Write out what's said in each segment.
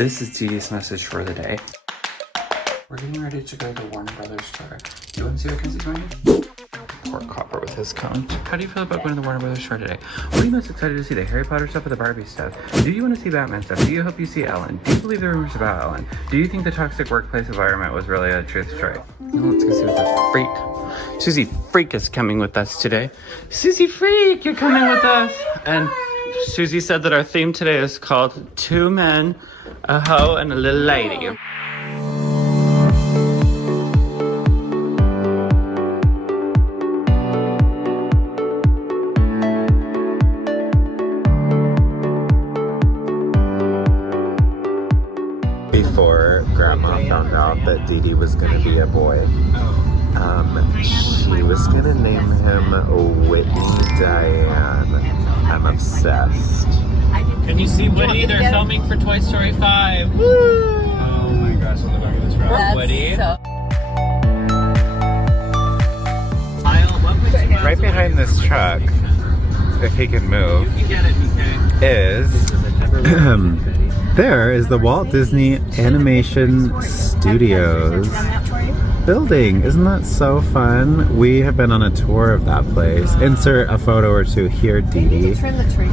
This is Dee Dee's message for the day. We're getting ready to go to Warner Brothers store. Do you want to see what Kenzie's doing? Poor Copper with his cone. How do you feel about going to the Warner Brothers store today? What are you most excited to see? The Harry Potter stuff or the Barbie stuff? Do you want to see Batman stuff? Do you hope you see Ellen? Do you believe the rumors about Ellen? Do you think the toxic workplace environment was really a truth story? Now let's go see what the freak. Susie Freak is coming with us today. Susie Freak, you're coming with us. And Susie said that our theme today is called Two Men, a Hoe, and a Little Lady. Before Grandma found out that Dee Dee was going to be a boy, she was going to name him Whitney Diane. I'm obsessed. Can you see Woody? They're filming for Toy Story 5. Woo! Oh my gosh, on the back of this ride. Woody. Right behind this truck, if he can move, You can get it, BK. is there is the Walt Disney Animation Studios building. Isn't that so fun? We have been on a tour of that place. Insert a photo or two here, Dee Dee. Trim the trees.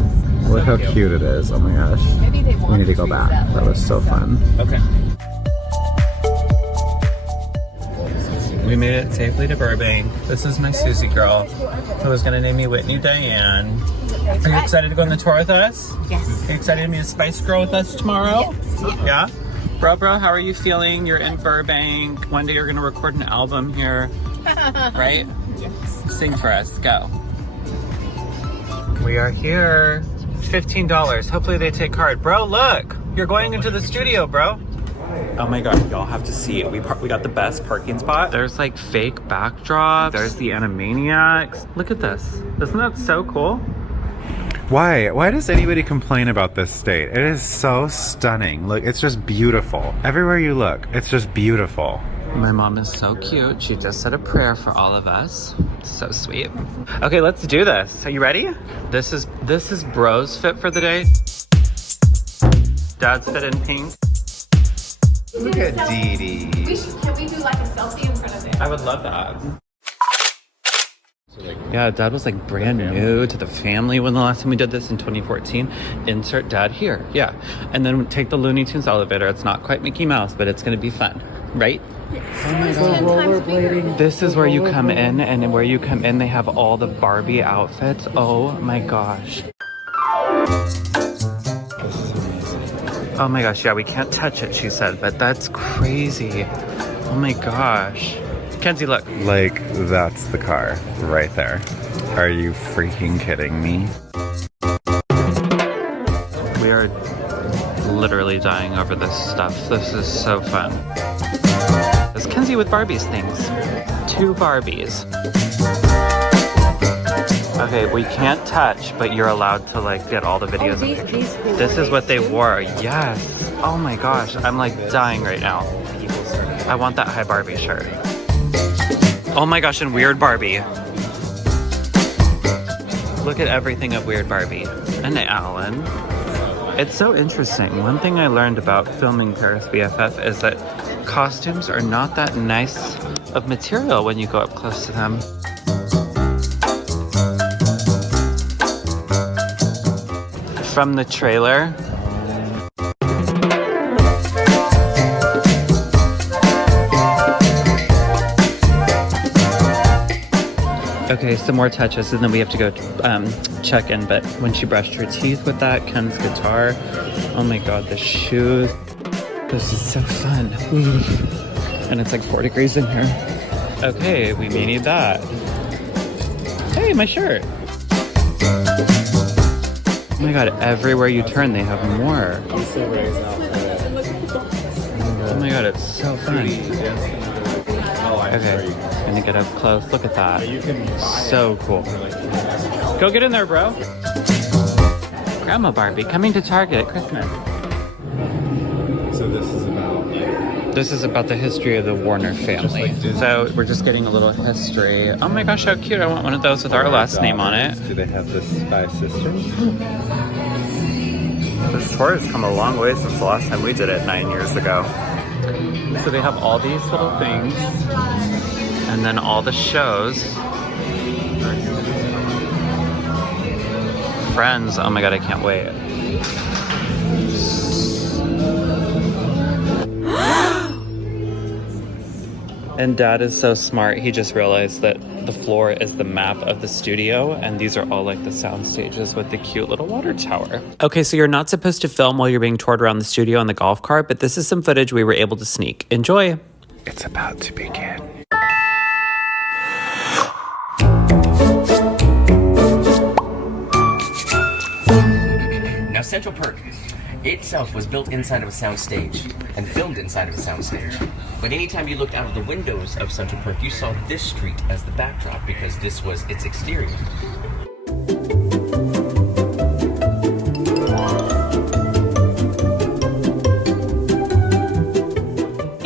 Look how cute it is. Oh my gosh. Maybe they want We need to go back. That was so fun. Okay. We made it safely to Burbank. This is my Susie girl, who was gonna name me Whitney Diane. Are you excited to go on the tour with us? Yes. Are you excited to be a Spice Girl with us tomorrow? Yes. Yeah? Bro, how are you feeling? You're in Burbank. One day you're gonna record an album here, right? Yes. Sing for us, go. We are here. $15. Hopefully they take card. Bro, look! You're going into the studio, bro. Oh my god, y'all have to see it. We got the best parking spot. There's like fake backdrops. There's the Animaniacs. Look at this. Isn't that so cool? Why? Why does anybody complain about this state? It is so stunning. Look, it's just beautiful. Everywhere you look, it's just beautiful. My mom is so cute. She just said a prayer for all of us. So sweet. Okay, let's do this. Are you ready? This is bro's fit for the day. Dad's fit in pink. Look at Dee Dee. Can we do like a selfie in front of it? I would love that. Yeah, Dad was like brand new to the family when the last time we did this in 2014. Insert Dad here. Yeah. And then take the Looney Tunes elevator. It's not quite Mickey Mouse, but it's going to be fun. Right? Yes. This is where you come in, and where you come in, they have all the Barbie outfits. Oh my gosh. Oh my gosh, yeah, we can't touch it, she said, but that's crazy. Oh my gosh. Kenzie, look. Like, that's the car right there. Are you freaking kidding me? We are literally dying over this stuff. This is so fun. It's Kenzie with Barbie's things. 2 Barbies. Okay, we can't touch, but you're allowed to like get all the videos and pictures. This is what they wore. Yes. Oh my gosh, I'm like dying right now. I want that Hi Barbie shirt. Oh my gosh, and Weird Barbie. Look at everything of Weird Barbie. And Alan. It's so interesting. One thing I learned about filming Paris BFF is that costumes are not that nice of material when you go up close to them. From the trailer. Okay, some more touches and then we have to go check in, but when she brushed her teeth with that, Ken's guitar. Oh my god, the shoes. This is so fun. And it's like 4 degrees in here. Okay, we may need that. Hey, my shirt. Oh my god, everywhere you turn they have more. Oh my god, it's so fun. Okay, gonna get up close. Look at that. So cool. Go get in there, bro. Grandma Barbie coming to Target at Christmas. So this is about the history of the Warner family. So we're just getting a little history. Oh my gosh, how cute. I want one of those with our last name on it. Do they have the 5 sisters? This tour has come a long way since the last time we did it 9 years ago. So they have all these little things, and then all the shows. Friends, oh my god, I can't wait. And Dad is so smart, he just realized that the floor is the map of the studio, and these are all like the sound stages with the cute little water tower. Okay, so you're not supposed to film while you're being toured around the studio on the golf cart, but this is some footage we were able to sneak. Enjoy! It's about to begin. Now, Central Perk itself was built inside of a soundstage and filmed inside of a soundstage. But anytime you looked out of the windows of Central Perk, you saw this street as the backdrop because this was its exterior.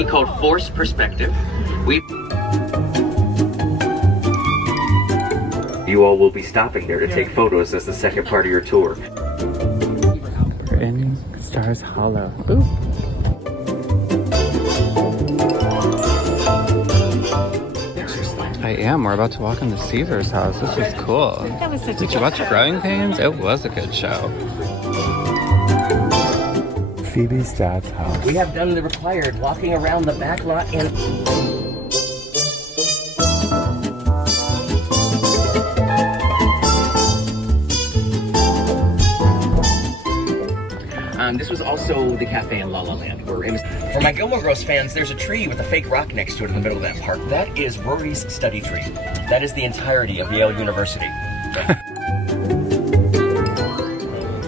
Called forced perspective. You all will be stopping there to take photos as the second part of your tour. We're in Stars Hollow. Ooh. I am. We're about to walk into Caesar's house. This is cool. That was such a Did you watch Growing Pains? It was a good show. Phoebe's dad's house. We have done the required walking around the back lot and this was also the cafe in La La Land. For my Gilmore Girls fans, there's a tree with a fake rock next to it in the middle of that park. That is Rory's study tree. That is the entirety of Yale University.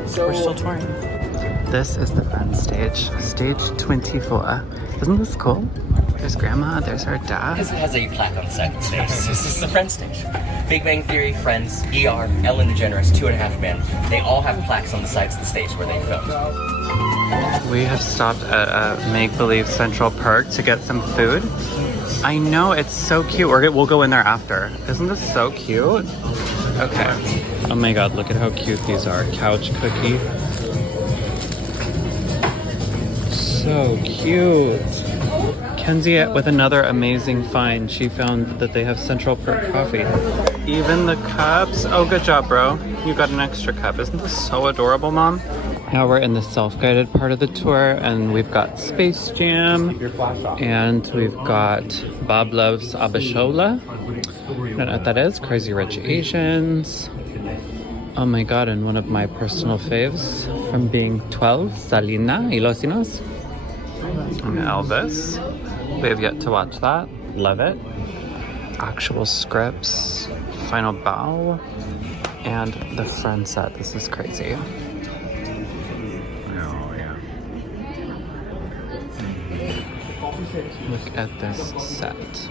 So We're still touring. This is the fun stage, stage 24. Isn't this cool? There's Grandma, there's her dad. This has a plaque on the side of the stage. This is the Friends stage. Big Bang Theory, Friends, ER, Ellen DeGeneres, 2.5 Men. They all have plaques on the sides of the stage where they filmed. We have stopped at a Make-Believe Central Perk to get some food. I know, it's so cute. We'll go in there after. Isn't this so cute? Okay. Oh my god, look at how cute these are. Couch cookie. So cute. Kenzie with another amazing find. She found that they have Central Perk coffee. Even the cups. Oh, good job, bro. You got an extra cup. Isn't this so adorable, Mom? Now we're in the self-guided part of the tour, and we've got Space Jam, and we've got Bob Loves Abishola. I don't know what that is. Crazy Rich Asians. Oh my god, and one of my personal faves from being 12, Salina y Los Sinos. And Elvis. We have yet to watch that. Love it. Actual scripts. Final Bow. And the Friend set. This is crazy. Oh, yeah. Look at this set.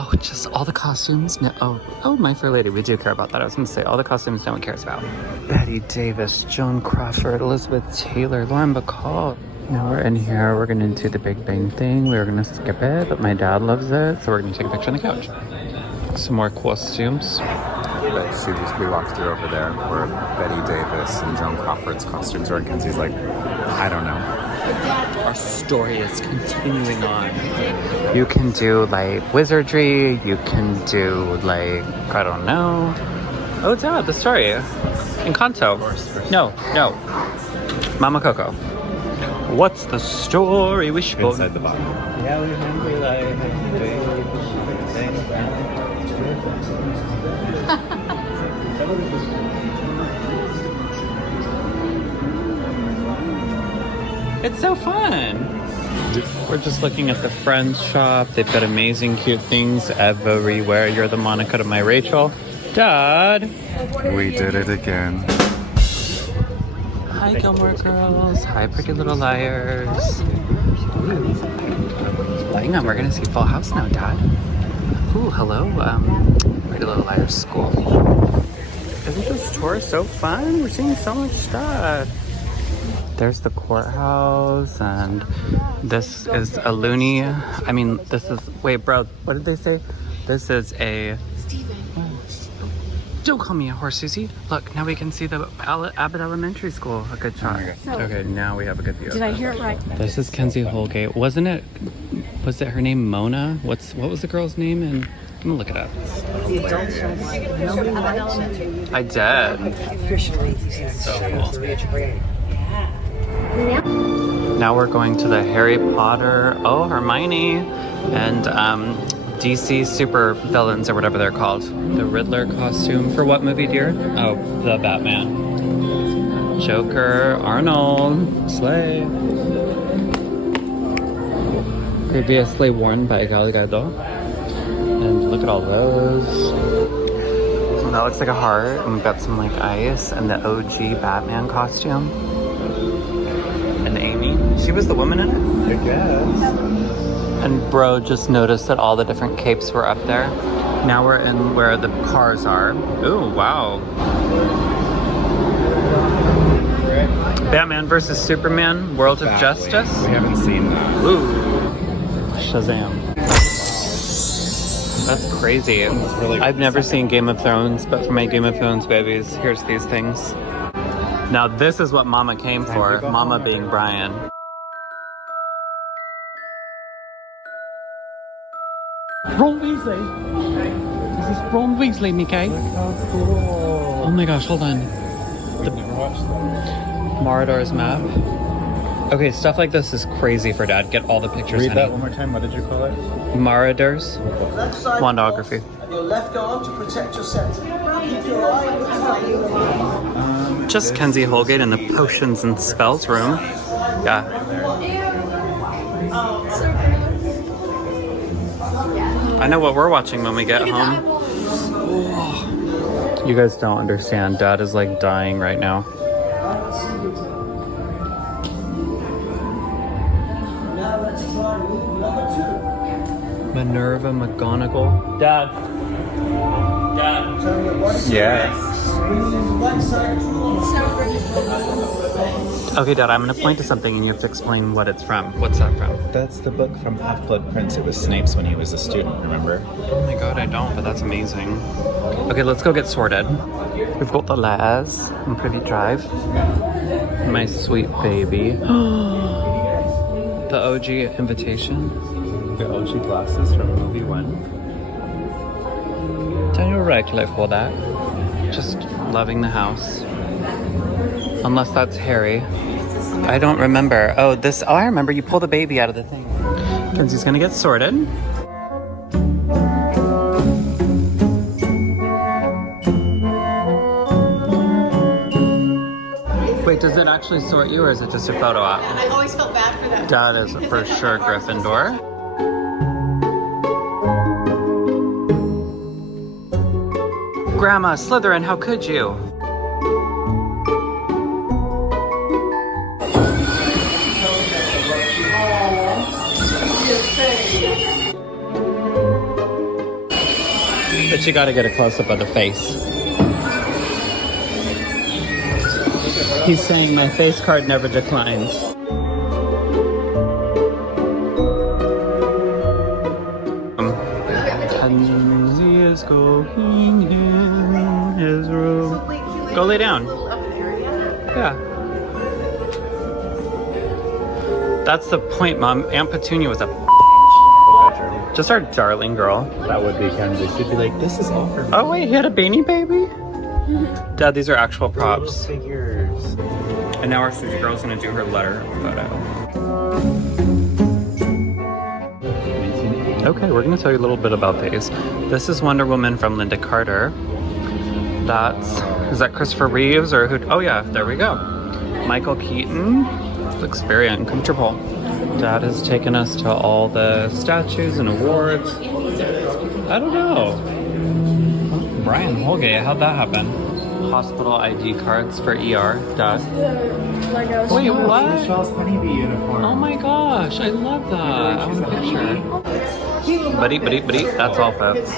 Oh, just all the costumes? No, oh, My Fair Lady, we do care about that. I was gonna say all the costumes no one cares about. Betty Davis, Joan Crawford, Elizabeth Taylor, Lauren Bacall. Now we're in here, we're gonna do the Big Bang thing. We were gonna skip it, but my dad loves it, so we're gonna take a picture on the couch. Some more costumes. But we walked through over there where Betty Davis and Joan Crawford's costumes are, and Kenzie's like, I don't know. Our story is continuing on. You can do like wizardry, you can do like, I don't know. Oh, Dad, the story. Encanto. No. Mama Coco. What's the story? Wishbone. Inside the bottle. It's so fun. We're just looking at the Friends shop. They've got amazing, cute things everywhere. You're the Monica to my Rachel. Dad. We did it again. Hi, Gilmore Girls. Hi, Pretty Little Liars. Hang on, we're gonna see Full House now, Dad. Ooh, hello, Pretty Little Liars School. Isn't this tour so fun? We're seeing so much stuff. There's the courthouse, and this is a loony. I mean, this is, wait, bro, what did they say? This is a, don't call me a horse, Susie. Look, now we can see the Abbott Elementary School. A good shot. Okay, now we have a good view. Did I hear it right? This is Kenzie Holgate. Wasn't it, was it her name Mona? What was the girl's name? And I'm gonna look it up. The adults don't like it. Nobody likes it. I did. Officially, this is So cool. Yeah. Now we're going to the Harry Potter, Hermione, and DC super villains or whatever they're called. The Riddler costume for what movie, dear? Oh, the Batman. Joker, Arnold, Slay. Previously worn by Gal Gadot. And look at all those. So that looks like a heart, and we've got some like ice and the OG Batman costume. And Amy, she was the woman in it? I guess. And bro just noticed that all the different capes were up there. Now we're in where the cars are. Ooh, wow. Batman versus Superman, World of Justice. We haven't seen that. Ooh. Shazam. That's crazy. really I've never seen Game of Thrones, but for my Game of Thrones babies, here's these things. Now this is what Mama came for, Mama being Bryan. Ron Weasley. This is Ron Weasley, Mickey. Oh my gosh, hold on. We've never watched that. Maraudor's map. Okay, stuff like this is crazy for Dad. Get all the pictures. Read that honey. one more time. What did you call it? Marauders. Left side Wandography. and your left arm to protect your center. Keep your eye. Just Kenzie Holgate in the potions and spells room. Yeah. I know what we're watching when we get home. You guys don't understand. Dad is like dying right now. Now let's try move number 2. Minerva McGonagall. Dad. Dad. Turn your body Yes. Move right side through. Okay, Dad, I'm gonna point to something and you have to explain what it's from. What's that from? That's the book from Half-Blood Prince. It was Snape's when he was a student, remember? Oh my god, I don't, but that's amazing. Okay, let's go get sorted. We've got the Laz on Privy Drive. My sweet baby. The OG invitation. The OG glasses from movie 1. Daniel Radcliffe wore that. Just loving the house. Unless that's Harry. I don't remember. Oh, I remember. You pull the baby out of the thing. Kenzie's gonna get sorted. Wait, does it actually sort you or is it just a photo op? And I always felt bad for that. That is for sure Gryffindor. Grandma, Slytherin, how could you? But you gotta get a close-up of the face. He's saying my face card never declines. Kenzie is going in his room. Go lay down. Yeah. That's the point, Mom. Aunt Petunia was a just our darling girl. That would be Kenzie. She'd be like, this is all for me. Oh wait, he had a beanie baby? Dad, these are actual props. Figures. And now our Susie girl's gonna do her letter photo. Okay, we're gonna tell you a little bit about these. This is Wonder Woman from Linda Carter. Is that Christopher Reeves or who? Oh yeah, there we go. Michael Keaton. Looks very uncomfortable. Dad has taken us to all the statues and awards. I don't know. Bryan Holgate, how'd that happen? Hospital ID cards for ER, Dad. Wait, what? Michelle's honeybee uniform. Oh my gosh, I love that. I want a picture. Buddy, that's all folks.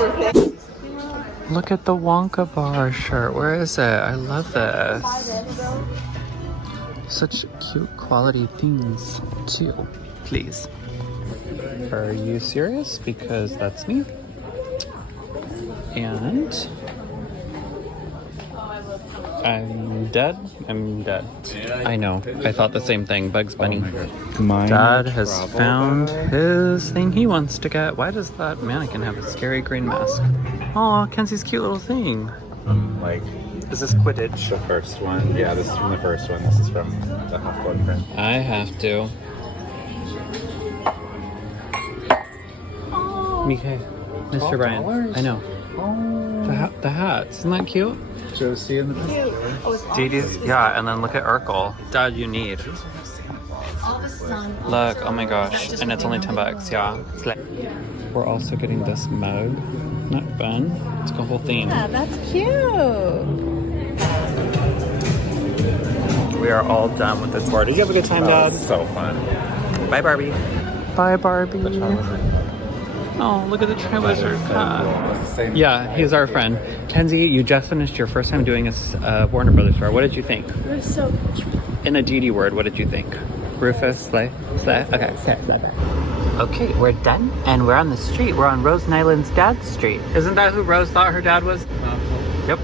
Look at the Wonka bar shirt. Where is it? I love this. Such cute quality things too. Please. Are you serious? Because that's me. And I'm dead. I'm dead. I know. I thought the same thing. Bugs Bunny. Dad has found his thing he wants to get. Why does that mannequin have a scary green mask? Aw, Kenzie's cute little thing. Like Is this Quidditch? the first one. Yeah, this is from the first one. This is from the Half-Blood Prince. I have to. Mika, Mr. Bryan. I know. The hats. Isn't that cute? Josie and the Dee Dee's, yeah, and then look at Urkel. Dad, you need. Look, oh my gosh. And it's only $10, yeah. We're also getting this mug. Not fun. It's a whole theme. Yeah, that's cute. We are all done with the tour. Did you have a good time, Dad? So fun. Bye, Barbie. Bye, Barbie. Oh, look at the Triwizard cat. Yeah, he's our friend. Kenzie, you just finished your first time doing a Warner Brothers tour. What did you think? It was so much fun. In a Dee Dee word, what did you think? Rufus, Slay? Slay? Okay, Slay. Okay, we're done, and we're on the street. We're on Rose Nyland's dad's street. Isn't that who Rose thought her dad was? Yep.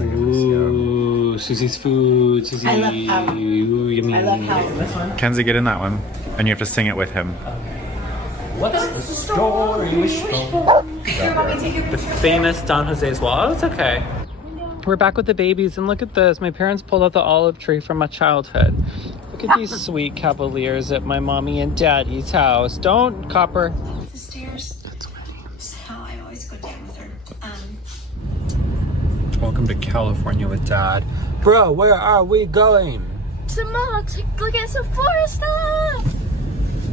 Ooh, Susie's food. Susie. I love how. Ooh, yummy. I love how this one. Kenzie, get in that one, and you have to sing it with him. What's the story? The famous Don Jose's wall. Oh, it's okay. We're back with the babies, and look at this. My parents pulled out the olive tree from my childhood. Look at these sweet cavaliers at my mommy and daddy's house. Don't, Copper. The stairs. That's That's how I always go down with her. Welcome to California with Dad. Bro, where are we going? Tomorrow, look at Sephora.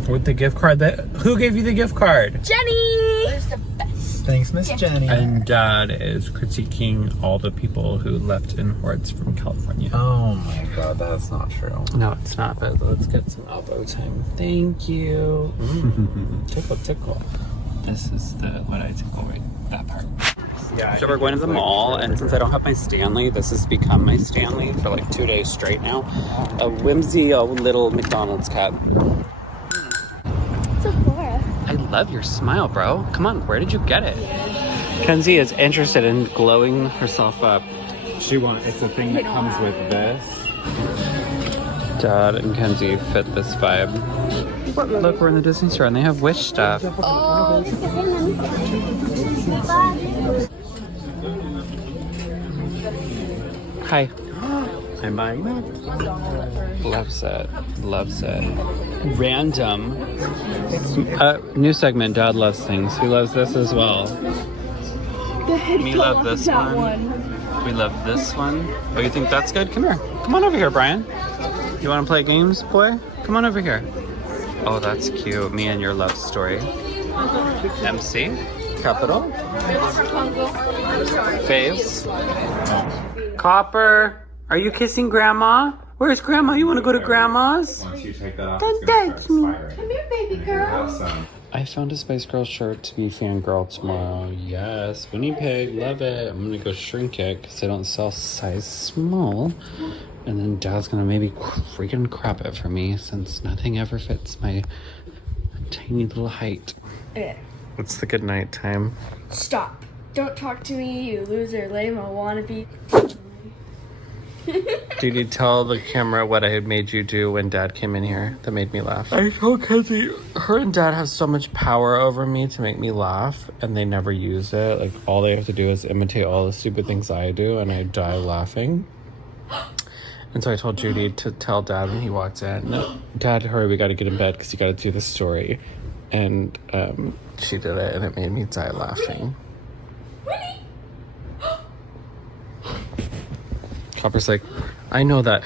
With the gift card who gave you the gift card? Jenny! Where's the best? Thanks, Miss Jenny. And Dad is critiquing all the people who left in hordes from California. Oh my god, that's not true. No, it's not, but let's get some elbow time. Thank you. Tickle. This is what I tickle right, that part. Yeah. So we're going to the mall, and since I don't have my Stanley, this has become my Stanley for like 2 days straight now. A whimsy little McDonald's cup. Sephora. I love your smile, bro. Come on, where did you get it? Kenzie is interested in glowing herself up. She wants. It's a thing that comes with this. Dad and Kenzie fit this vibe. Look, we're in the Disney store and they have Wish stuff. Oh, Hi. I'm buying that. Loves it. Random. New segment. Dad loves things. He loves this as well. We love this one. We love this one. Oh, you think that's good? Come here. Come on over here, Brian. You want to play games, boy? Come on over here. Oh, that's cute. Me and your love story. MC. Capital. Faves. Copper. Are you kissing Grandma? Where's Grandma? You want to go to Grandma's? Once you take that off, Don't it's gonna touch start me. expiring. Come here, baby girl. I found a Spice Girl shirt to be fangirl tomorrow. Yes, Winnie Pig, love it. I'm gonna go shrink it because they don't sell size small. And then Dad's gonna maybe freaking crop it for me since nothing ever fits my tiny little height. Okay. What's the good night time? Stop. Don't talk to me, you loser, lame, wannabe. Did you tell the camera what I had made you do when Dad came in here that made me laugh? I told Kenzie her and Dad have so much power over me to make me laugh, and they never use it. Like, all they have to do is imitate all the stupid things I do, and I die laughing. And so I told Judy to tell Dad when he walked in, "No, Dad, hurry, we gotta get in bed because you gotta do the story." And she did it, and it made me die laughing. Copper's like, I know that.